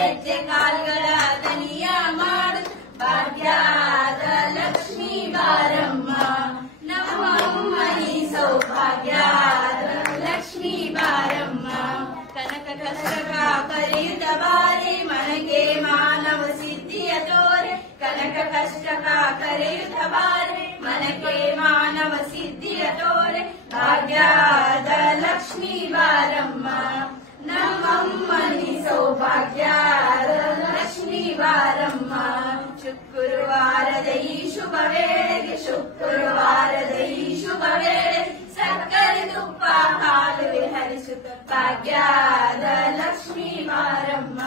ಹೆಜ್ಜೆ ಕಾಲ್ಗಳ ದನಿಯ ಮಾಡು ಭಾಗ್ಯದ ಲಕ್ಷ್ಮೀ ಬಾರಮ್ಮ ನಮ್ಮಮ್ಮ ಈ ಸೌಭಾಗ್ಯದ ಲಕ್ಷ್ಮೀ ಬಾರಮ್ಮ ಕನಕ ಕಷ್ಟಕ ಕರೆಯುತ್ತ ಬಾರೆ ಮನಗೆ ಮಾನವ ಸಿದ್ಧಿಯ ತೋರೆ ಕನಕ ಕಷ್ಟಕ ಕರೆಯುತ್ತ ಬಾರೆ ಮನಗೆ ಮಾನವ ಸಿದ್ಧಿಯ ತೋರೆ ಭಾಗ್ಯದ ಲಕ್ಷ್ಮೀ ಬಾರಮ್ಮ ನಮ್ಮಮ್ಮನಿ ಸೌಭಾಗ್ಯದ ಲಕ್ಷ್ಮೀ ಬಾರಮ್ಮ ಶುಕ್ರವಾರದ ಈ ಶುಭ ವೇಳೆಗೆ ಶುಕ್ರವಾರದ ಈ ಶುಭ ವೇಳೆ ಸಕ್ಕರೆ ತುಪ್ಪ ಹಾಲು ಹರಿಸುತ್ತ ಭಾಗ್ಯದ ಲಕ್ಷ್ಮೀ ಬಾರಮ್ಮ